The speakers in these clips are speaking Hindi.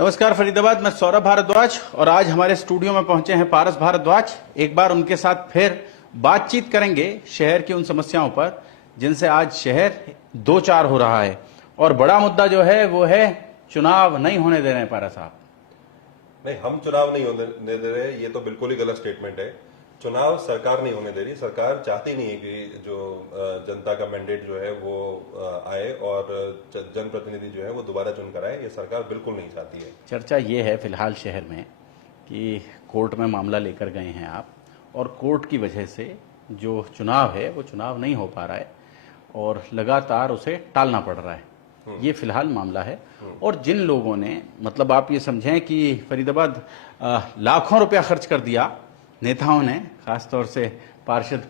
नमस्कार फरीदाबाद, मैं सौरभ भारद्वाज और आज हमारे स्टूडियो में पहुंचे हैं पारस भारद्वाज। एक बार उनके साथ फिर बातचीत करेंगे शहर की उन समस्याओं पर जिनसे आज शहर दो चार हो रहा है। और बड़ा मुद्दा जो है वो है चुनाव नहीं होने दे रहे हैं पारस साहब। नहीं, हम चुनाव नहीं होने दे रहे, ये तो बिल्कुल ही गलत स्टेटमेंट है। चुनाव सरकार नहीं होने दे रही। सरकार चाहती नहीं है कि जो जनता का मैंडेट जो है वो आए और जनप्रतिनिधि जो है वो दोबारा चुनकर आए। ये सरकार बिल्कुल नहीं चाहती है। चर्चा ये है फिलहाल शहर में कि कोर्ट में मामला लेकर गए हैं आप, और कोर्ट की वजह से जो चुनाव है वो चुनाव नहीं हो पा रहा है और लगातार उसे टालना पड़ रहा है। ये फिलहाल मामला है। और जिन लोगों ने, मतलब आप ये समझें कि फरीदाबाद लाखों रुपया खर्च कर दिया नेताओं ने, खासतौर से पार्षद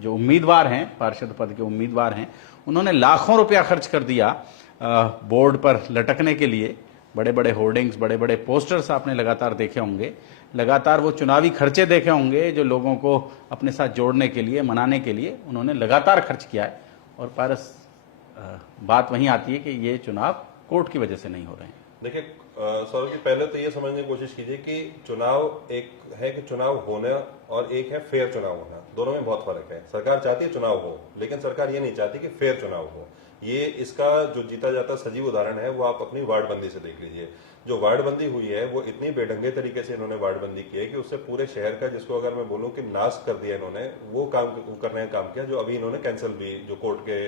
जो उम्मीदवार हैं, पार्षद पद के उम्मीदवार हैं, उन्होंने लाखों रुपया खर्च कर दिया बोर्ड पर लटकने के लिए। बड़े बड़े होर्डिंग्स, बड़े बड़े पोस्टर्स आपने लगातार देखे होंगे, लगातार वो चुनावी खर्चे देखे होंगे जो लोगों को अपने साथ जोड़ने के लिए, मनाने के लिए उन्होंने लगातार खर्च किया है। और पारस, बात वहीं आती है कि ये चुनाव कोर्ट की वजह से नहीं हो रहे हैं। देखिए सौरभ जी, पहले तो ये समझने की कोशिश कीजिए कि चुनाव एक है कि चुनाव होना और एक है फेयर चुनाव होना। दोनों में बहुत फर्क है। सरकार चाहती है चुनाव हो, लेकिन सरकार ये नहीं चाहती कि फेयर चुनाव हो। ये इसका जो जीता जाता सजीव उदाहरण है वो आप अपनी वार्डबंदी से देख लीजिए। जो वार्डबंदी हुई है वो इतनी बेढंगे तरीके से इन्होंने वार्डबंदी की है कि उससे पूरे शहर का, जिसको अगर मैं बोलूं कि नाश कर दिया इन्होंने, वो काम करने का काम किया जो अभी इन्होंने कैंसिल भी, जो कोर्ट के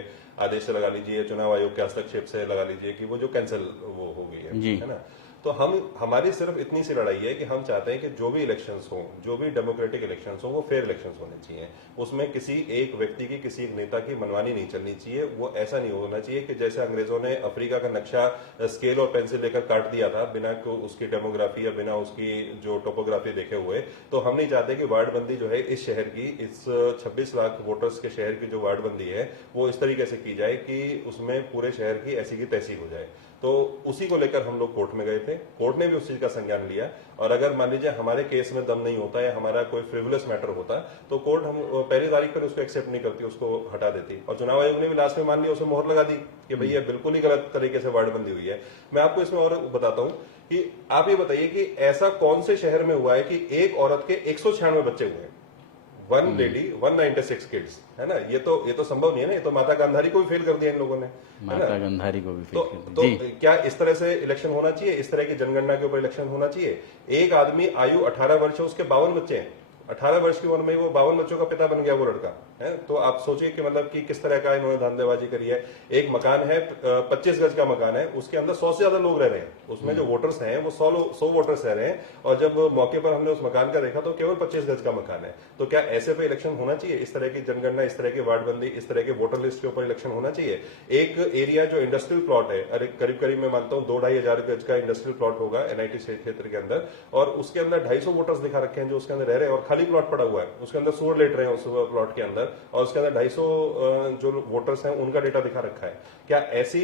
आदेश से लगा लीजिए, चुनाव आयोग के हस्तक्षेप से लगा लीजिए कि वो जो कैंसिल वो हो गई है ना। तो हमारी सिर्फ इतनी सी लड़ाई है कि हम चाहते हैं कि जो भी इलेक्शंस हो, जो भी डेमोक्रेटिक इलेक्शंस हो, वो फेयर इलेक्शंस होने चाहिए। उसमें किसी एक व्यक्ति की, किसी एक नेता की मनमानी नहीं चलनी चाहिए। वो ऐसा नहीं होना चाहिए कि जैसे अंग्रेजों ने अफ्रीका का नक्शा स्केल और पेंसिल लेकर काट दिया था बिना उसकी डेमोग्राफी या बिना उसकी जो टोपोग्राफी देखे हुए। तो हम नहीं चाहते कि वार्डबंदी जो है इस शहर की, इस 26 लाख वोटर्स के शहर की जो वार्डबंदी है वो इस तरीके से की जाए कि उसमें पूरे शहर की ऐसी की तैसी हो जाए। तो उसी को लेकर हम लोग कोर्ट में गए थे। कोर्ट ने भी उस चीज का संज्ञान लिया। और अगर मान लीजिए हमारे केस में दम नहीं होता या हमारा कोई फ्रिवलेस मैटर होता तो कोर्ट हम पहली तारीख पर उसको एक्सेप्ट नहीं करती, उसको हटा देती। और चुनाव आयोग ने भी लास्ट में मान लिया, उसे मोहर लगा दी कि भैया बिल्कुल ही गलत तरीके से वार्डबंदी हुई है। मैं आपको इसमें और बताता हूं कि आप ये बताइए कि ऐसा कौन से शहर में हुआ है कि एक औरत के 196 बच्चे हुए, 1 लेडी 196 किड्स, है ना। ये तो संभव नहीं है ना। ये तो माता गांधारी को भी फेल कर दिया इन लोगों ने, माता गांधारी को भी फेल कर तो दिया। क्या इस तरह से इलेक्शन होना चाहिए? इस तरह की जनगणना के ऊपर इलेक्शन होना चाहिए? एक आदमी आयु 18 वर्ष है, उसके 52 बच्चे हैं। 18 वर्ष की उम्र में वो 52 बच्चों का पिता बन गया वो लड़का, है। तो आप सोचिए कि मतलब कि किस तरह का इन्होंने धांधेबाजी करी है। एक मकान है, 25 गज का मकान है, उसके अंदर 100 से ज्यादा लोग रह रहे हैं। उसमें जो वोटर्स हैं वो 100 वोटर्स रह रहे हैं। और जब मौके पर हमने उस मकान का देखा तो केवल 25 गज का मकान है। तो क्या ऐसे पे इलेक्शन होना चाहिए? इस तरह की जनगणना, इस तरह की वार्डबंदी, इस तरह के वोटर लिस्ट के ऊपर इलेक्शन होना चाहिए? एक एरिया जो इंडस्ट्रियल प्लॉट है, अरे करीब करीब मैं मानता हूँ 2-2.5 हजार गज का इंडस्ट्रियल प्लॉट होगा NIT क्षेत्र के अंदर, और उसके अंदर 250 वोटर्स दिखा रखे हैं जो उसके अंदर रह रहे हैं, और खाली प्लॉट पड़ा हुआ है, उसके अंदर सूअर लेट रहे हैं उस प्लॉट के अंदर, और उसके अंदर 250 जो वोटर्स हैं उनका डेटा दिखा रखा है। क्या ऐसी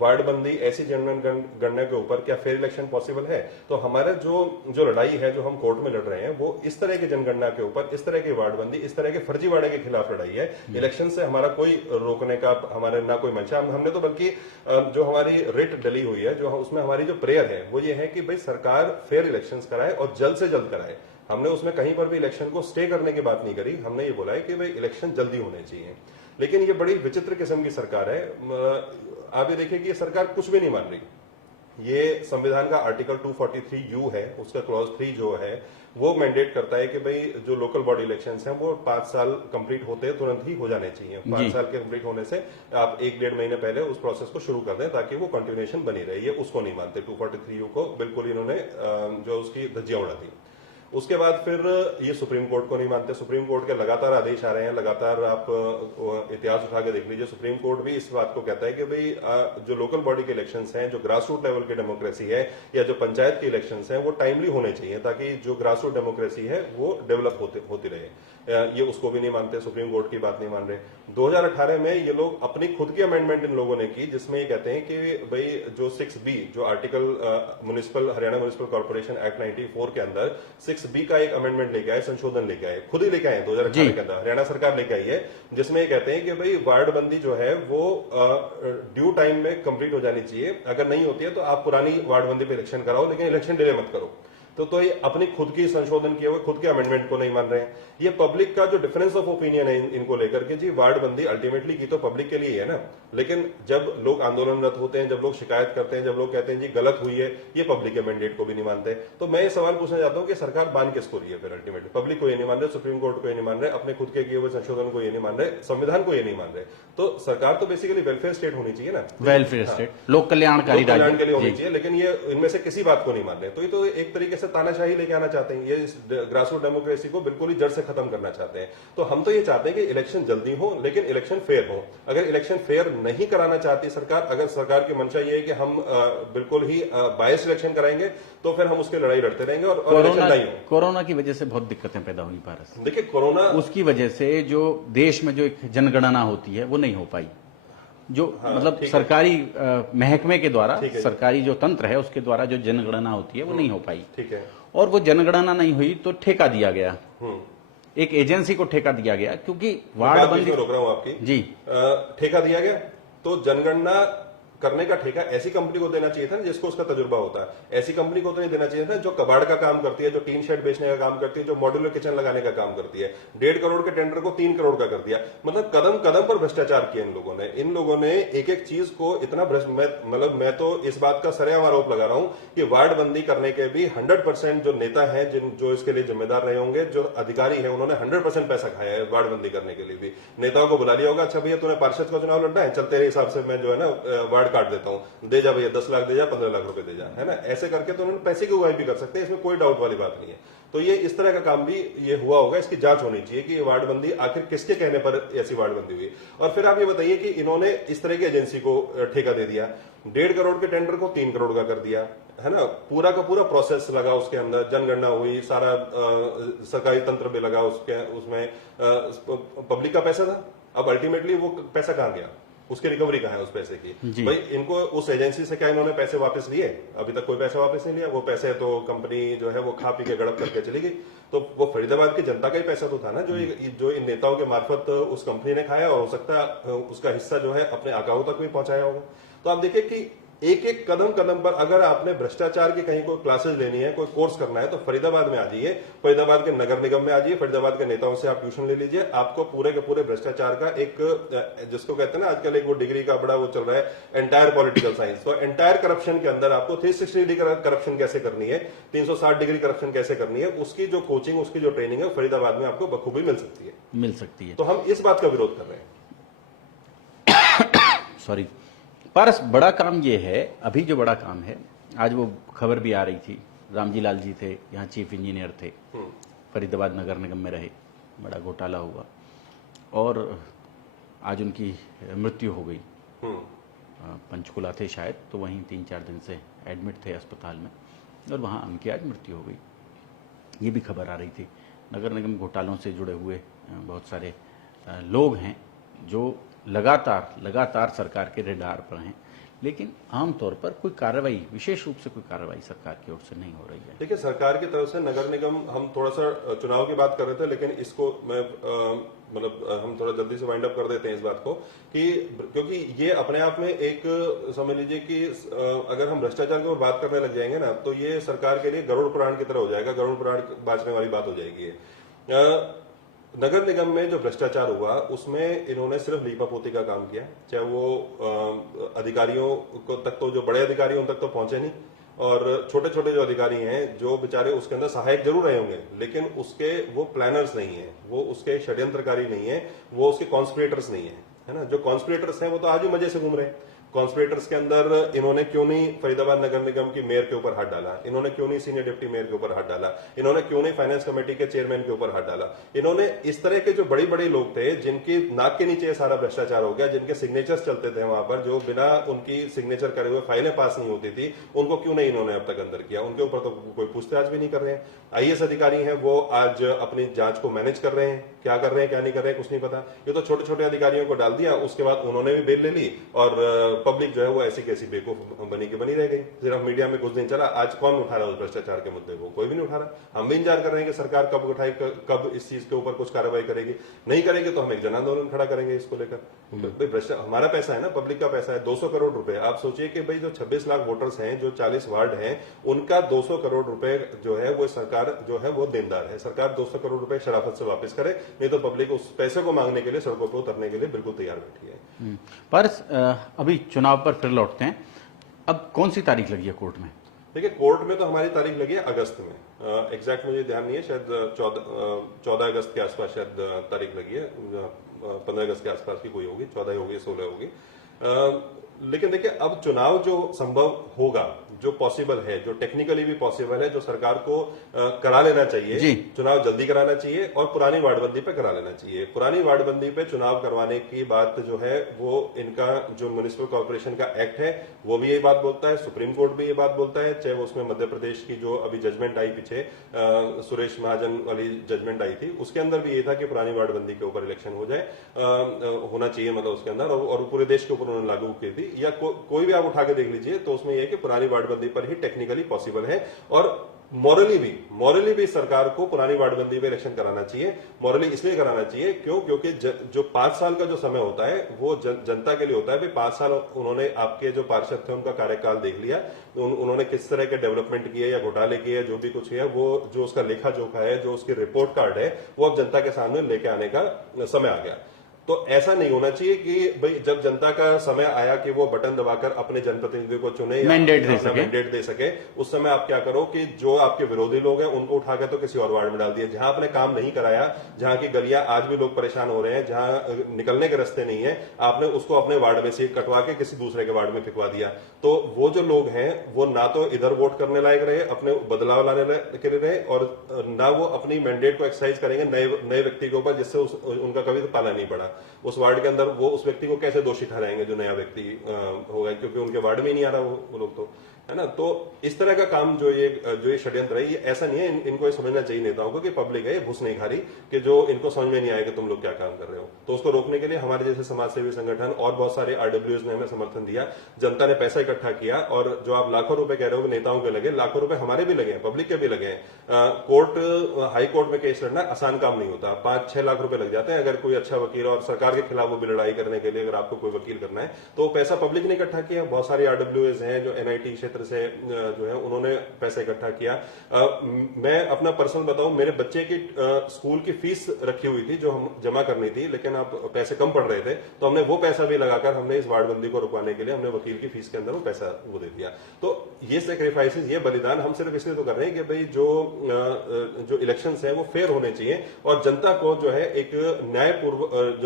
वार्डबंदी, ऐसी जनगणना के ऊपर क्या फेयर इलेक्शन पॉसिबल है? तो हमारा जो लड़ाई है, जो हम कोर्ट में लड़ रहे हैं, वो इस तरह की जनगणना के ऊपर, इस तरह की वार्डबंदी, इस तरह के फर्जीवाड़े के खिलाफ लड़ाई है। इलेक्शन से हमारा कोई रोकने का हमारे ना कोई मंशा। हमने तो बल्कि जो हमारी रिट डली हुई है, जो उसमें हमारी जो प्रेयर है वो ये है कि भाई सरकार फेयर इलेक्शन कराए और जल्द से जल्द कराए। हमने उसमें कहीं पर भी इलेक्शन को स्टे करने की बात नहीं करी। हमने ये बोला है कि भाई इलेक्शन जल्दी होने चाहिए। लेकिन ये बड़ी विचित्र किस्म की सरकार है। आप ये देखिए कि ये सरकार कुछ भी नहीं मान रही। ये संविधान का आर्टिकल 243U है, उसका क्लॉज 3 जो है वो मैंडेट करता है कि भाई जो लोकल बॉडी इलेक्शंस हैं वो 5 साल कंप्लीट होते हैं तुरंत ही हो जाने चाहिए। 5 साल के कंप्लीट होने से आप 1-1.5 महीने पहले उस प्रोसेस को शुरू कर दें ताकि वो कंटिन्यूएशन बनी रहे। ये उसको नहीं मानते, 243U को बिल्कुल इन्होंने जो उसकी धज्जियां उड़ा दी। उसके बाद फिर ये सुप्रीम कोर्ट को नहीं मानते। सुप्रीम कोर्ट के लगातार आदेश आ रहे हैं, लगातार आप इतिहास उठा के देख लीजिए। सुप्रीम कोर्ट भी इस बात को कहता है कि भाई जो लोकल बॉडी के इलेक्शंस हैं, जो ग्रास रूट लेवल की डेमोक्रेसी है, या जो पंचायत के इलेक्शंस हैं, वो टाइमली होने चाहिए ताकि जो ग्रास रूट डेमोक्रेसी है वो डेवलप होती रहे। ये उसको भी नहीं मानते, सुप्रीम कोर्ट की बात नहीं मान रहे। 2018 में ये लोग अपनी खुद की अमेंडमेंट इन लोगों ने की, जिसमें ये कहते हैं कि भाई जो 6B, जो article Haryana municipal corporation act 94 के अंदर 6 26B का एक अमेंडमेंट लेके आए, संशोधन लेके आए, खुद ही लेके आए 2018 के अंदर, हरियाणा सरकार लेके आई है, जिसमें ये कहते हैं कि भाई वार्ड बंदी जो है वो ड्यू टाइम में कंप्लीट हो जानी चाहिए। अगर नहीं होती है तो आप पुरानी वार्ड बंदी पे इलेक्शन कराओ, लेकिन इलेक्शन डिले मत करो। तो ये अपनी खुद की संशोधन किए हुए खुद के अमेंडमेंट को नहीं मान रहे हैं। ये पब्लिक का जो डिफरेंस ऑफ ओपिनियन है इनको लेकर के, जी वार्ड बंदी अल्टीमेटली की तो पब्लिक के लिए है ना, लेकिन जब लोग आंदोलनरत होते हैं, जब लोग शिकायत करते हैं, जब लोग कहते हैं जी गलत हुई है, ये पब्लिक के मैंडेट को भी नहीं मानते। तो मैं ये सवाल पूछना चाहता हूं कि सरकार मान किसको रही है फिर अल्टीमेटली? पब्लिक को ये नहीं मान रहे, सुप्रीम कोर्ट को ये नहीं मान रहे, अपने खुद के किए हुए संशोधन को ये नहीं मान रहे, संविधान को ये नहीं मान रहे। तो सरकार तो बेसिकली वेलफेयर स्टेट होनी चाहिए ना, वेलफेयर स्टेट, लोक कल्याणकारी लोक कल्याण के लिए राज्य। होनी चाहिए, लेकिन ये इनमें से किसी बात को नहीं मान रहे। तो ये तो एक तरीके से तानाशाही लेके आना चाहते हैं, ये ग्रासरूट डेमोक्रेसी को बिल्कुल ही जड़ से खत्म करना चाहते हैं। तो हम तो ये चाहते हैं कि इलेक्शन जल्दी हो, लेकिन इलेक्शन फेयर हो। अगर इलेक्शन फेयर नहीं कराना चाहती सरकार, अगर सरकार की मंशा ये है कि हम बिल्कुल ही बायस इलेक्शन कराएंगे, तो फिर हम उसकी लड़ाई लड़ते रहेंगे और इलेक्शन नहीं हो। कोरोना की वजह से बहुत दिक्कतें पैदा हुई भारत से। देखिए कोरोना, उसकी वजह से जो देश में जो एक जनगणना होती है वो नहीं हो पाई, जो मतलब सरकारी महकमे के द्वारा, सरकारी जो तंत्र है उसके द्वारा जो जनगणना होती है वो नहीं हो पाई। ठीक है, और वो जनगणना नहीं हुई तो ठेका दिया गया, एक एजेंसी को ठेका दिया गया, क्योंकि वार्ड बंदी। रोक रहा हूं आपकी जी, ठेका दिया गया तो जनगणना करने का ठेका ऐसी कंपनी को देना चाहिए था ना जिसको उसका तजुर्बा होता है। ऐसी कंपनी को तो नहीं देना चाहिए था जो कबाड़ का काम करती है, जो टीन शेड बेचने का काम करती है, जो मॉड्यूलर किचन लगाने का काम करती है। 1.5 करोड़ के टेंडर को 3 करोड़ का कर दिया। मतलब कदम कदम पर भ्रष्टाचार किया इन लोगों ने एक एक चीज को इतना मतलब मैं तो इस बात का सरेआम आरोप लगा रहा हूं कि वार्ड बंदी करने के भी 100% जो नेता है, जो इसके लिए जिम्मेदार रहे होंगे, जो अधिकारी है, उन्होंने 100% पैसा खाया है वार्ड बंदी करने के लिए भी। नेताओं को बुला लिया होगा, अच्छा भैया तूने पार्षद का चुनाव लड़ना है, चल तेरे हिसाब से मैं जो है ना वार्ड काट देता हूं, दे जा भैया 10 लाख दे जा, 15 लाख रुपए दे जा, है ना। ऐसे करके तो उन्होंने पैसे की उगाही भी कर सकते हैं, इसमें कोई डाउट वाली बात नहीं है। तो ये इस तरह का काम भी ये हुआ होगा, इसकी जांच होनी चाहिए कि ये वार्ड बंदी आखिर किसके कहने पर ऐसी वार्ड बंदी हुई। और फिर आप ये बताइए कि इन्होंने इस तरह की एजेंसी को ठेका दे दिया, 1.5 करोड़ के टेंडर को 3 करोड़ का कर दिया, है ना। पूरा का पूरा प्रोसेस लगा उसके अंदर, जनगणना हुई, सारा सरकारी तंत्र भी लगा उसमें पब्लिक का पैसा था। अब अल्टीमेटली वो पैसा कहां गया, उसकी रिकवरी कहाँ है उस पैसे की? भाई इनको उस एजेंसी से क्या इन्होंने पैसे वापस लिए? अभी तक कोई पैसा वापस नहीं लिया। वो पैसे तो कंपनी जो है वो खा पी के गड़प करके चली गई। तो वो फरीदाबाद की जनता का ही पैसा तो था ना, जो इन नेताओं के मार्फत उस कंपनी ने खाया, और हो सकता है उसका हिस्सा जो है अपने आकाओं तक भी पहुंचाया होगा। तो आप देखिए कि एक एक कदम कदम पर अगर आपने भ्रष्टाचार की कहीं कोई क्लासेस लेनी है, कोई कोर्स करना है, तो फरीदाबाद में आ जाइए, फरीदाबाद के नगर निगम में आ जाइए, फरीदाबाद के नेताओं से आप ट्यूशन ले लीजिए। आपको पूरे के पूरे भ्रष्टाचार का एक, जिसको कहते हैं ना आजकल एक वो डिग्री का बड़ा वो चल रहा है, एंटायर पॉलिटिकल साइंस। तो एंटायर करप्शन के अंदर आपको 360 डिग्री करप्शन कैसे करनी है, 360 डिग्री करप्शन कैसे करनी है, उसकी जो कोचिंग, उसकी जो ट्रेनिंग है, फरीदाबाद में आपको बखूबी मिल सकती है। तो हम इस बात का विरोध कर रहे हैं। सॉरी। पर बड़ा काम ये है, अभी जो बड़ा काम है, आज वो खबर भी आ रही थी, रामजी लाल जी थे यहाँ, चीफ इंजीनियर थे, फरीदाबाद नगर निगम में रहे, बड़ा घोटाला हुआ और आज उनकी मृत्यु हो गई। पंचकुला थे शायद, तो वहीं 3-4 दिन से एडमिट थे अस्पताल में, और वहाँ उनकी आज मृत्यु हो गई। ये भी खबर आ रही थी। नगर निगम घोटालों से जुड़े हुए बहुत सारे लोग हैं जो लगातार सरकार के रेडार पर हैं, लेकिन आमतौर पर कोई कार्रवाई, विशेष रूप से कोई कार्रवाई सरकार की ओर से नहीं हो रही है। देखिए सरकार की तरफ से नगर निगम, हम थोड़ा सा चुनाव की बात कर रहे थे, लेकिन इसको मैं मतलब हम थोड़ा जल्दी से वाइंड अप कर देते हैं इस बात को, कि क्योंकि ये अपने आप में एक, समझ लीजिए कि अगर हम भ्रष्टाचार की बात करने लग जाएंगे ना, तो ये सरकार के लिए गरुड़ पुराण की तरह हो जाएगा, गरुड़ पुराण बांचने वाली बात हो जाएगी। नगर निगम में जो भ्रष्टाचार हुआ उसमें इन्होंने सिर्फ लीपापोती का काम किया, चाहे वो अधिकारियों को तक, तो जो बड़े अधिकारी उन तक तो पहुंचे नहीं, और छोटे छोटे जो अधिकारी हैं जो बेचारे उसके अंदर सहायक जरूर रहे होंगे, लेकिन उसके वो प्लानर्स नहीं है, वो उसके षड्यंत्रकारी नहीं है, वो उसके कॉन्स्पिरेटर्स नहीं है ना। जो कॉन्स्पिरेटर्स हैं वो तो आज भी मजे से घूम रहे हैं। कॉन्स्पिरेटर्स के अंदर इन्होंने क्यों नहीं फरीदाबाद नगर निगम की मेयर के ऊपर हाथ डाला, इन्होंने क्यों नहीं सीनियर डिप्टी मेयर के ऊपर हाथ डाला, इन्होंने क्यों नहीं फाइनेंस कमेटी के चेयरमैन के ऊपर हाथ डाला। इन्होंने इस तरह के जो बड़ी बड़ी लोग थे जिनकी नाक के नीचे सारा भ्रष्टाचार हो गया, जिनके सिग्नेचर्स चलते थे वहां पर, जो बिना उनकी सिग्नेचर करे हुए फाइलें पास नहीं होती थी, उनको क्यों नहीं इन्होंने अब तक अंदर किया? उनके ऊपर तो कोई पूछताछ भी नहीं कर रहे हैं। आईएएस अधिकारी हैं, वो आज अपनी जांच को मैनेज कर रहे हैं, क्या कर रहे हैं क्या नहीं कर रहे हैं कुछ नहीं पता। ये तो छोटे छोटे अधिकारियों को डाल दिया, उसके बाद उन्होंने भी बेल ले ली और पब्लिक जो है वो ऐसी कैसी बेवकूफ बनी की बनी रह गई। सिर्फ मीडिया में कुछ दिन चला, आज कौन उठा रहा है उस भ्रष्टाचार के मुद्दे को? कोई भी नहीं उठा रहा। हम भी इंतजार कर रहे हैं कि सरकार कब उठाए, कब इस चीज के ऊपर कुछ कार्रवाई करेगी। नहीं करेगी तो हम एक जन आंदोलन खड़ा करेंगे इसको लेकर। भाई भ्रष्टाचार हमारा पैसा है ना, पब्लिक का पैसा है, 200 करोड़ रुपए। आप सोचिए कि भाई जो 26 लाख वोटर्स हैं, जो 40 वार्ड हैं, उनका 200 करोड़ रुपए जो है वो सरकार जो है वो देनदार है। सरकार 200 करोड़ रुपए शराफत से वापस करे, नहीं तो पब्लिक उस पैसे को मांगने के लिए सड़कों पर उतरने के लिए बिल्कुल तैयार बैठी है। पर अभी चुनाव पर फिर लौटते हैं। अब कौन सी तारीख लगी है कोर्ट में? देखिए, कोर्ट में तो हमारी तारीख लगी है अगस्त में। एग्जैक्ट मुझे ध्यान नहीं है, शायद 14 अगस्त के आसपास शायद तारीख लगी है। 15 अगस्त के आसपास की कोई होगी, 14 होगी, 16 होगी। लेकिन देखिए, अब चुनाव जो संभव होगा, जो पॉसिबल है, जो टेक्निकली भी पॉसिबल है, जो सरकार को करा लेना चाहिए, चुनाव जल्दी कराना चाहिए और पुरानी वार्डबंदी पे करा लेना चाहिए। पुरानी वार्डबंदी पे चुनाव करवाने की बात जो है वो इनका जो म्युनिसिपल कॉर्पोरेशन का एक्ट है वो भी यही बात बोलता है, सुप्रीम कोर्ट भी ये बात बोलता है। चाहे उसमें मध्य प्रदेश की जो अभी जजमेंट आई पीछे, सुरेश महाजन वाली जजमेंट आई थी, उसके अंदर भी ये था कि पुरानी वार्डबंदी के ऊपर इलेक्शन हो जाए, होना चाहिए, मतलब उसके अंदर, और पूरे देश के ऊपर उन्होंने लागू की थी। या कोई भी आप उठा के देख लीजिए तो उसमें यह है कि पुरानी वार्डबंदी पर ही टेक्निकली पॉसिबल है, और मॉरली भी सरकार को पुरानी वार्डबंदी में इलेक्शन कराना चाहिए। मॉरली इसलिए कराना चाहिए क्योंकि जो 5 साल का जो समय होता है वो जनता के लिए होता है। भाई 5 साल उन्होंने, आपके जो पार्षद थे उनका कार्यकाल देख लिया, उन्होंने किस तरह के डेवलपमेंट किए या घोटाले किए, जो भी कुछ है, वो जो उसका लेखा जोखा है, जो उसकी रिपोर्ट कार्ड है, वो अब जनता के सामने लेके आने का समय आ गया। तो ऐसा नहीं होना चाहिए कि भाई जब जनता का समय आया कि वो बटन दबाकर अपने जनप्रतिनिधि को चुने या मैंडेट दे सके, उस समय आप क्या करो कि जो आपके विरोधी लोग हैं उनको उठाकर तो किसी और वार्ड में डाल दिए। जहां आपने काम नहीं कराया, जहां की गलियां आज भी लोग परेशान हो रहे हैं, जहां निकलने के रास्ते नहीं है, आपने उसको अपने वार्ड में से कटवा के किसी दूसरे के वार्ड में फिकवा दिया। तो वो जो लोग हैं वो ना तो इधर वोट करने लायक रहे, अपने बदलाव लाने के लिए रहे, और ना वो अपनी मैंडेट को एक्सरसाइज करेंगे नए व्यक्ति के ऊपर, जिससे उनका कभी तो पाला नहीं पड़ा। उस वार्ड के अंदर वो उस व्यक्ति को कैसे दोषी ठहराएंगे जो नया व्यक्ति होगा, क्योंकि उनके वार्ड में ही नहीं आ रहा वो लोग, तो है ना। तो इस तरह का काम जो ये षड्यंत्र है, ये ऐसा नहीं है, इनको ये समझना चाहिए नेताओं को कि पब्लिक है, ये घुस नहीं खा रही, कि जो इनको समझ में नहीं आएगा तुम लोग क्या काम कर रहे हो। तो उसको रोकने के लिए हमारे जैसे समाजसेवी संगठन और बहुत सारे RWS ने हमें समर्थन दिया। जनता ने पैसा इकट्ठा किया, और जो आप लाखों रुपए कह रहे हो नेताओं के लगे, लाखों रुपए हमारे भी लगे हैं, पब्लिक के भी लगे हैं। हाई कोर्ट में केस लड़ना आसान काम नहीं होता, 5-6 लाख रुपए लग जाते हैं अगर कोई अच्छा वकील, और सरकार के खिलाफ वो भी लड़ाई करने के लिए अगर आपको कोई वकील करना है, तो पैसा पब्लिक ने इकट्ठा किया। बहुत सारे RWS हैं जो NIT क्षेत्र से जो है उन्होंने पैसा इकट्ठा किया। मैं अपना पर्सनल बताऊं, मेरे बच्चे की स्कूल की फीस रखी हुई थी जो हम जमा करनी थी, लेकिन अब पैसे कम पड़ रहे थे, तो हमने वो पैसा भी लगाकर हमने इस वार्डबंदी को रुकवाने के लिए हमने वकील की फीस के अंदर वो पैसा वो दे दिया। तो ये सेक्रीफाइसेस, ये बलिदान हम सिर्फ इसलिए तो कर रहे हैं कि भाई जो इलेक्शंस है वो फेयर होने चाहिए, और जनता को जो है एक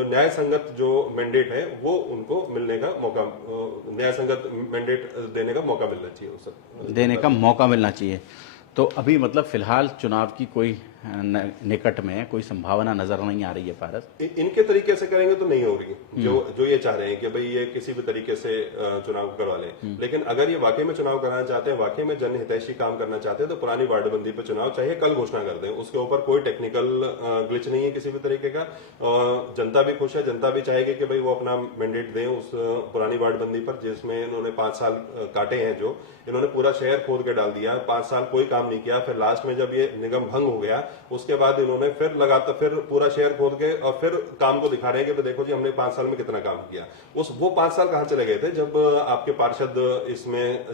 न्याय संगत जो मैंडेट है वो उनको मिलने का मौका, न्याय संगत मैंडेट देने का मौका मिलना चाहिए, देने का मौका मिलना चाहिए। तो अभी मतलब फिलहाल चुनाव की कोई निकट में कोई संभावना नजर नहीं आ रही है पारस? इनके तरीके से करेंगे तो नहीं हो रही, जो ये चाह रहे हैं कि भाई ये किसी भी तरीके से चुनाव करवा लें। लेकिन अगर ये वाकई में चुनाव कराना चाहते हैं, वाकई में जनहितैषी काम करना चाहते हैं, तो पुरानी वार्डबंदी पर चुनाव चाहिए कल घोषणा कर दें। उसके ऊपर कोई टेक्निकल ग्लिच नहीं है किसी भी तरीके का। जनता भी खुश है, जनता भी चाहेगी कि भाई वो अपना मैंडेट दें उस पुरानी वार्डबंदी पर, जिसमें इन्होंने 5 साल काटे हैं, जो इन्होंने पूरा शहर खोद के डाल दिया, 5 साल कोई काम नहीं किया। फिर लास्ट में जब ये निगम भंग हो गया, उसके बाद इन्होंने फिर पूरा शहर खोद के और फिर काम को दिखा रहे हैं कि देखो जी हमने 5 साल में कितना काम किया। वो 5 साल कहां चले गए थे जब आपके पार्षद इसमें,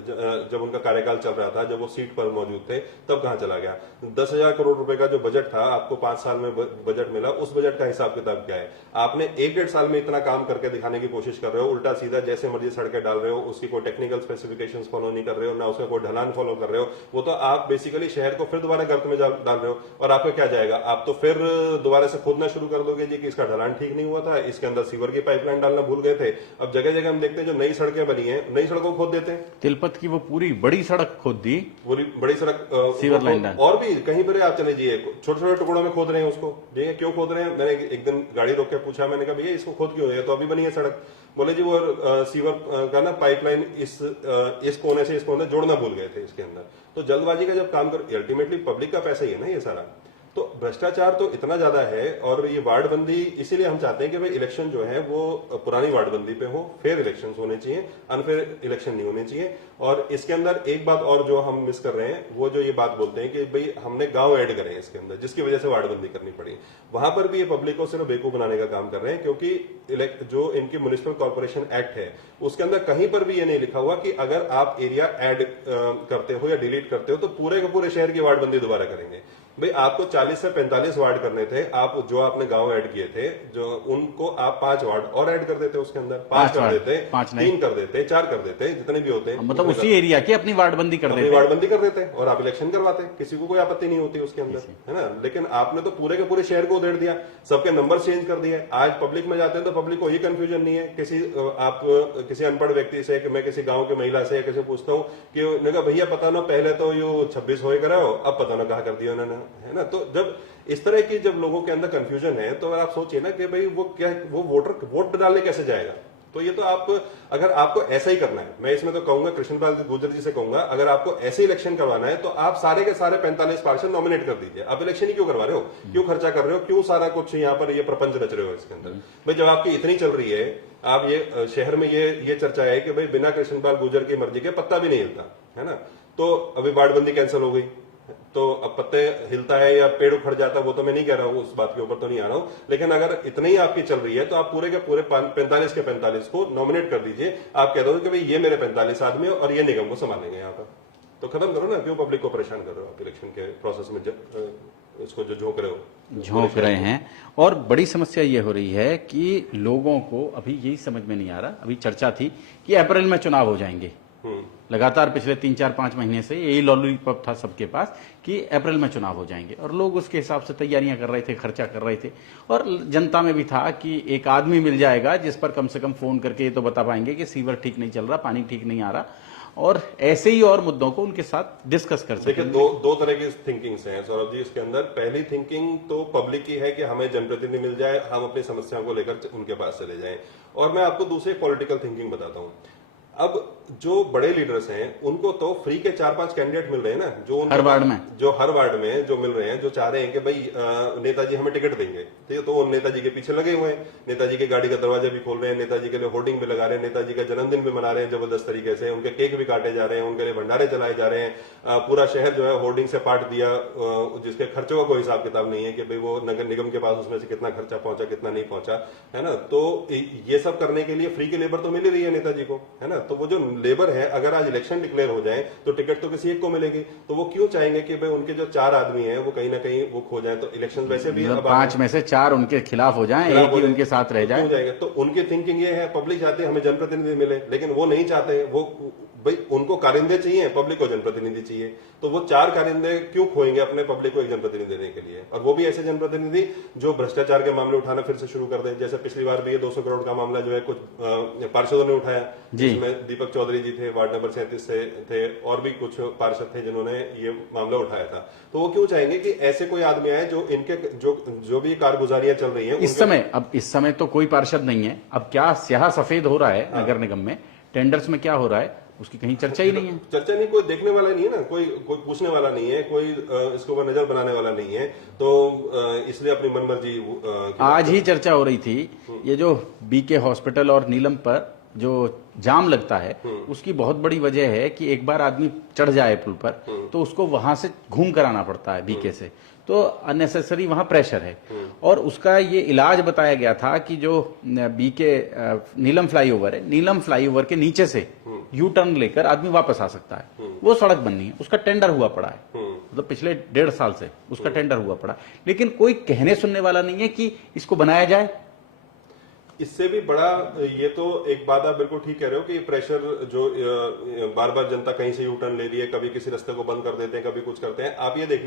जब उनका कार्यकाल चल रहा था, जब वो सीट पर मौजूद थे, तब कहां चला गया? 10,000 करोड़ रुपए का जो बजट था, आपको 5 साल में बजट मिला, उस बजट का हिसाब किताब क्या है? आपने 1-1.5 साल में इतना काम करके दिखाने की कोशिश कर रहे हो, उल्टा सीधा जैसे मर्जी सड़कें डाल रहे हो, उसकी कोई टेक्निकल स्पेसिफिकेशंस फॉलो नहीं कर रहे हो, ना उसमें कोई ढलान फॉलो कर रहे हो। वो तो आप बेसिकली शहर को फिर दोबारा गर्त में डाल रहे हो, और आपका क्या जाएगा? आप तो फिर दोबारा से खोदना शुरू कर दोगे जी कि इसका ढलान ठीक नहीं हुआ था, इसके अंदर सीवर की पाइपलाइन डालना भूल गए थे। अब जगह जगह हम देखते हैं जो नई सड़कें बनी हैं, नई सड़कों को खोद देते हैं। तिलपत की वो पूरी बड़ी सड़क खोद दी, पूरी बड़ी सड़क, सीवर लाइन, और भी कहीं पर आप चले जाइए, छोटे छोटे टुकड़ों में खोद रहे हैं उसको। देखिए क्यों खोद रहे हैं? मैंने एक दिन गाड़ी रोक के पूछा, मैंने कहा भैया इसको खोद क्यों है? तो अभी बनी है सड़क। बोले जी वो सीवर का ना पाइपलाइन इस कोने से इस कोने जोड़ना भूल गए थे इसके अंदर। तो जल्दबाजी का जब काम कर, अल्टीमेटली पब्लिक का पैसा ही है ना ये सारा। तो भ्रष्टाचार तो इतना ज्यादा है, और ये वार्ड बंदी इसीलिए हम चाहते हैं कि भाई इलेक्शन जो है वो पुरानी वार्ड बंदी पे हो, फेयर इलेक्शन होने चाहिए, अनफेयर इलेक्शन नहीं होने चाहिए। और इसके अंदर एक बात और जो हम मिस कर रहे हैं, वो जो ये बात बोलते हैं कि भाई हमने गांव ऐड करे हैं इसके अंदर, जिसकी वजह से वार्ड बंदी करनी पड़ी। वहां पर भी ये पब्लिक को सिर्फ बेवकूफ बनाने का काम कर रहे हैं, क्योंकि जो इनकी म्युनिसिपल कॉर्पोरेशन एक्ट है उसके अंदर कहीं पर भी ये नहीं लिखा हुआ कि अगर आप एरिया ऐड करते हो या डिलीट करते हो तो पूरे के पूरे शहर की वार्ड बंदी दोबारा करेंगे। भाई आपको 40 से 45 वार्ड करने थे, आप जो आपने गांव ऐड किए थे, जो उनको आप 5 वार्ड और ऐड कर देते उसके अंदर, 5 कर देते, 3 कर देते, 4 कर देते, जितने भी होते हैं, मतलब उसी एरिया की अपनी वार्ड बंदी कर देते, वार्ड बंदी कर देते और आप इलेक्शन करवाते, किसी को कोई आपत्ति नहीं होती उसके अंदर, है ना। लेकिन आपने तो पूरे के पूरे शहर को उधेड़ दिया, सबके नंबर चेंज कर दिए। आज पब्लिक में जाते हैं तो पब्लिक को ये कंफ्यूजन नहीं है, आप किसी अनपढ़ व्यक्ति से, मैं किसी गाँव की महिला से किसी पूछता हूँ कि भैया पता ना पहले तो यो 26 हो कराओ, अब पता ना कहा कर दिया उन्होंने, है ना। तो जब इस तरह की जब लोगों के अंदर कंफ्यूजन है तो आप सोचिए ना कि भाई वो वोटर वोट डालने कैसे जाएगा। तो ये तो आप, अगर आपको ऐसा ही करना है, मैं इसमें तो कहूंगा कृष्णपाल गुर्जर जी से कहूंगा, अगर आपको ऐसे इलेक्शन करवाना है तो आप सारे के सारे 45 पार्षद नॉमिनेट कर दीजिए। आप इलेक्शन ही क्यों करवा रहे हो, क्यों खर्चा कर रहे हो, क्यों सारा कुछ यहाँ पर ये प्रपंच रच रहे हो इसके अंदर। भाई जब आपकी इतनी चल रही है, आप ये शहर में ये चर्चा है कि भाई बिना कृष्णपाल गुर्जर की मर्जी के पत्ता भी नहीं हिलता, है ना। तो अभी बाड़बंदी कैंसिल हो गई, तो अब पत्ते हिलता है या पेड़ उखड़ जाता है वो तो मैं नहीं कह रहा हूँ, उस बात के ऊपर तो नहीं आ रहा हूँ। लेकिन अगर इतनी ही आपकी चल रही है तो आप पूरे के पूरे 45 के 45 को नॉमिनेट कर दीजिए। आप कह दो कि भाई ये मेरे 45 आदमी और ये निगम को संभालेंगे यहाँ पर, तो खत्म करो ना। क्यों पब्लिक को परेशान कर रहे हो आप इलेक्शन के प्रोसेस में, इसको जो झोंक रहे हैं। और बड़ी समस्या ये हो रही है कि लोगों को अभी यही समझ में नहीं आ रहा। अभी चर्चा थी कि अप्रैल में चुनाव हो जाएंगे, लगातार पिछले 3-4-5 महीने से यही लॉलीपॉप था सबके पास कि अप्रैल में चुनाव हो जाएंगे, और लोग उसके हिसाब से तैयारियां कर रहे थे, खर्चा कर रहे थे। और जनता में भी था कि एक आदमी मिल जाएगा जिस पर कम से कम फोन करके ये तो बता पाएंगे कि सीवर ठीक नहीं चल रहा, पानी ठीक नहीं आ रहा, और ऐसे ही और मुद्दों को उनके साथ डिस्कस कर सकते। देखिए दो तरह की थिंकिंग्स हैं सौरभ जी इसके अंदर। पहली थिंकिंग तो पब्लिक की है कि हमें जनप्रतिनिधि मिल जाए, हम अपनी समस्याओं को लेकर उनके पास चले जाएं। और मैं आपको दूसरी पॉलिटिकल थिंकिंग बताता हूं। अब जो बड़े लीडर्स हैं उनको तो फ्री के 4-5 कैंडिडेट मिल रहे हैं ना, जो हर वार्ड में जो मिल रहे हैं, जो चाह रहे हैं कि भाई नेताजी हमें टिकट देंगे, तो वो नेताजी के पीछे लगे हुए हैं, नेताजी की गाड़ी का दरवाजा भी खोल रहे हैं, नेताजी के लिए होर्डिंग भी लगा रहे हैं, नेताजी का जन्मदिन भी मना रहे हैं जबरदस्त तरीके से, उनके केक भी काटे जा रहे हैं, उनके लिए भंडारे चलाए जा रहे हैं। पूरा शहर जो है होर्डिंग से पाट दिया, जिसके खर्चों का कोई हिसाब किताब नहीं है कि भाई वो नगर निगम के पास उसमें से कितना खर्चा पहुंचा कितना नहीं पहुंचा, है ना। तो ये सब करने के लिए फ्री की लेबर तो मिल ही रही है नेताजी को, है ना। तो वो जो लेबर है, अगर आज इलेक्शन डिक्लेयर हो जाए तो टिकट तो किसी एक को मिलेगी, तो वो क्यों चाहेंगे कि भाई उनके जो 4 आदमी हैं वो कहीं ना कहीं वो खो जाए। तो इलेक्शन वैसे भी 5 में से 4 उनके खिलाफ हो जाएं, एक ही उनके साथ रह जाए, तो उनकी थिंकिंग ये है, पब्लिक चाहती है हमें जनप्रतिनिधि मिले, लेकिन वो नहीं चाहते। वो भाई उनको कारिंदे चाहिए, पब्लिक को जनप्रतिनिधि चाहिए, तो वो 4 कारिंदे क्यों खोएंगे अपने पब्लिक को एक जनप्रतिनिधि देने के लिए। और वो भी ऐसे जनप्रतिनिधि जो भ्रष्टाचार के मामले उठाना फिर से शुरू कर दे। जैसे पिछली बार भी ये 200 करोड़ का मामला जो है कुछ पार्षदों ने उठाया, जिसमें दीपक चौधरी जी थे, वार्ड नंबर 37 से थे, और भी कुछ पार्षद थे जिन्होंने ये मामला उठाया था। तो वो क्यों चाहेंगे कि ऐसे कोई आदमी आए जो इनके जो भी कारगुजारियां चल रही है इस समय तो कोई पार्षद नहीं है। अब क्या स्याह सफेद हो रहा है नगर निगम में, टेंडर्स में क्या हो रहा है उसकी कहीं चर्चा ही नहीं है। चर्चा नहीं, कोई देखने वाला नहीं है ना, कोई पूछने वाला नहीं है, कोई इसके ऊपर नजर बनाने वाला नहीं है, तो इसलिए अपनी मनमर्जी। आज ही चर्चा हो रही थी ये जो बीके हॉस्पिटल और नीलम पर जो जाम लगता है उसकी बहुत बड़ी वजह है कि एक बार आदमी चढ़ जाए पुल पर तो उसको वहां से घूम कर आना पड़ता है बीके से, तो अननेसेसरी वहां प्रेशर है। और उसका ये इलाज बताया गया था कि जो बीके नीलम फ्लाईओवर है, नीलम फ्लाईओवर के नीचे से यू टर्न लेकर आदमी वापस आ सकता है। वो सड़क बननी है, उसका टेंडर हुआ पड़ा है, मतलब पिछले 1.5 साल से उसका टेंडर हुआ पड़ा, लेकिन कोई कहने सुनने वाला नहीं है कि इसको बनाया जाए। इससे भी बड़ा ये तो एक बात आप बिल्कुल ठीक कह रहे हो कि प्रेशर जो बार बार जनता कहीं से यू टर्न ले रही है, कभी किसी रास्ते को बंद कर देते हैं, कभी कुछ करते हैं। आप ये देख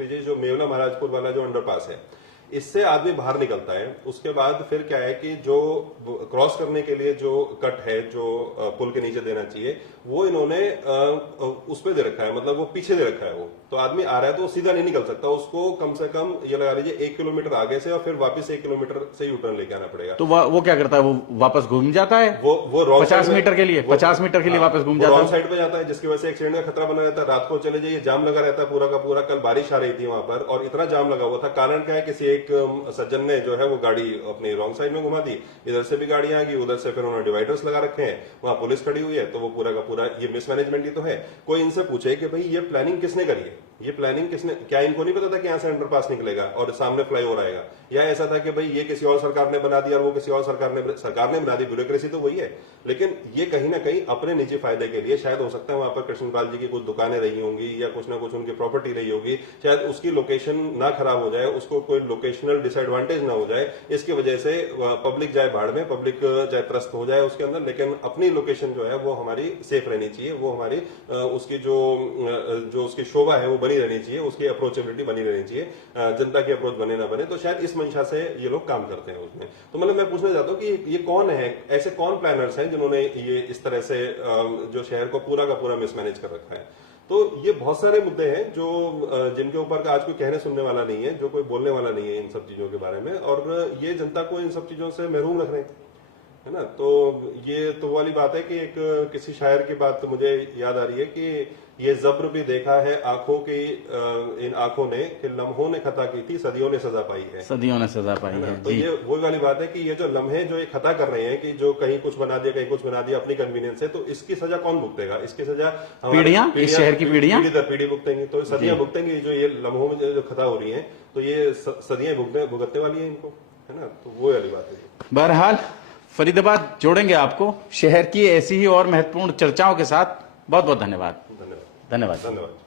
लीजिए जो मेवना महाराजपुर वाला जो अंडरपास है, इससे आदमी बाहर निकलता है, उसके बाद फिर क्या है कि जो क्रॉस करने के लिए जो कट है जो पुल के नीचे देना चाहिए वो इन्होंने उस पे दे रखा है, मतलब वो पीछे दे रखा है वो, तो आदमी आ रहा है तो वो सीधा नहीं निकल सकता, उसको कम से कम ये लगा लीजिए 1 किलोमीटर आगे से और फिर वापस 1 किलोमीटर से यू टर्न लेके आना पड़ेगा। तो वो क्या करता है, वो वापस घूम जाता है, वो 50 मीटर के लिए 50 मीटर के लिए वापस घूम जाता है, रॉन्ग साइड पे जाता है, जिसकी वजह से एक्सीडेंट का खतरा बना रहता है। रात को चले जाइए, जाम लगा रहता है पूरा का पूरा। कल बारिश आ रही थी वहां पर और इतना जाम लगा हुआ था, कारण क्या है, किसी एक सज्जन ने जो है वो गाड़ी अपनी रॉन्ग साइड में घुमा दी, इधर से भी गाड़ियां आ गई, उधर से फिर उन्होंने डिवाइडर्स लगा रखे हैं, वहां पुलिस खड़ी हुई है, तो वो पूरा का पूरा ये मिसमैनेजमेंट ही तो है। कोई इनसे पूछे कि भाई ये प्लानिंग किसने करी है, ये प्लानिंग किसने, क्या इनको नहीं पता था कि यहाँ से अंडरपास निकलेगा और सामने फ्लाईओवर आएगा, या ऐसा था कि भाई ये किसी और सरकार ने बना दिया और वो किसी और सरकार ने बना दी। ब्यूरोक्रेसी तो वही है, लेकिन ये कहीं ना कहीं अपने निजी फायदे के लिए, शायद हो सकता है वहां पर कृष्णपाल जी की कुछ दुकानें रही होंगी या कुछ ना कुछ उनकी प्रॉपर्टी रही होगी, शायद उसकी लोकेशन ना खराब हो जाए, उसको कोई लोकेशनल डिसएडवांटेज ना हो जाए, इसकी वजह से पब्लिक जाए भाड़ में, पब्लिक चाहे त्रस्त हो जाए उसके अंदर, लेकिन अपनी लोकेशन जो है वो हमारी सेफ रहनी चाहिए, वो हमारी उसकी जो उसकी शोभा है वो बनी रहनी चाहिए, उसकी अप्रोचेबिलिटी बनी रहनी चाहिए, जनता की अप्रोच बने ना बने। तो शायद इस मंशा से ये लोग काम करते हैं उसमें। तो मतलब मैं पूछना चाहता हूँ कि ये कौन है, ऐसे कौन प्लानर्स हैं जिन्होंने ये इस तरह से जो शहर को पूरा का पूरा मिसमैनेज कर रखा है। तो ये बहुत सारे मुद्दे हैं जो जिनके ऊपर आज कोई कहने सुनने वाला नहीं है, जो कोई बोलने वाला नहीं है इन सब चीजों के बारे में, और ये जनता को इन सब चीजों से महरूम रख रहे हैं, है ना। तो ये तो वाली बात है कि एक किसी शायर की बात मुझे याद आ रही है कि ये जब्र भी देखा है आंखों की इन आंखों ने, कि लम्हों ने खता की थी, सदियों ने सजा पाई है, सदियों ने सजा पाई है। तो ये वही वाली बात है कि ये जो लम्हे जो ये खता कर रहे हैं कि जो कहीं कुछ बना दिया कहीं कुछ बना दिया अपनी कन्वीनियंस से, तो इसकी सजा कौन भुगतेगा? इसकी सजा पीढ़ियां, इस शहर की पीढ़ी दर पीढ़ी भुगतेंगी। तो सदियां भुगतेंगी, जो ये लम्हों में जो खता हो रही है, तो ये सदियां भुगतने वाली है इनको, है ना। तो वो वाली बात है। बहरहाल फरीदाबाद जोड़ेंगे आपको शहर की ऐसी ही और महत्वपूर्ण चर्चाओं के साथ। बहुत बहुत धन्यवाद। धन्यवाद। धन्यवाद। धन्यवाद।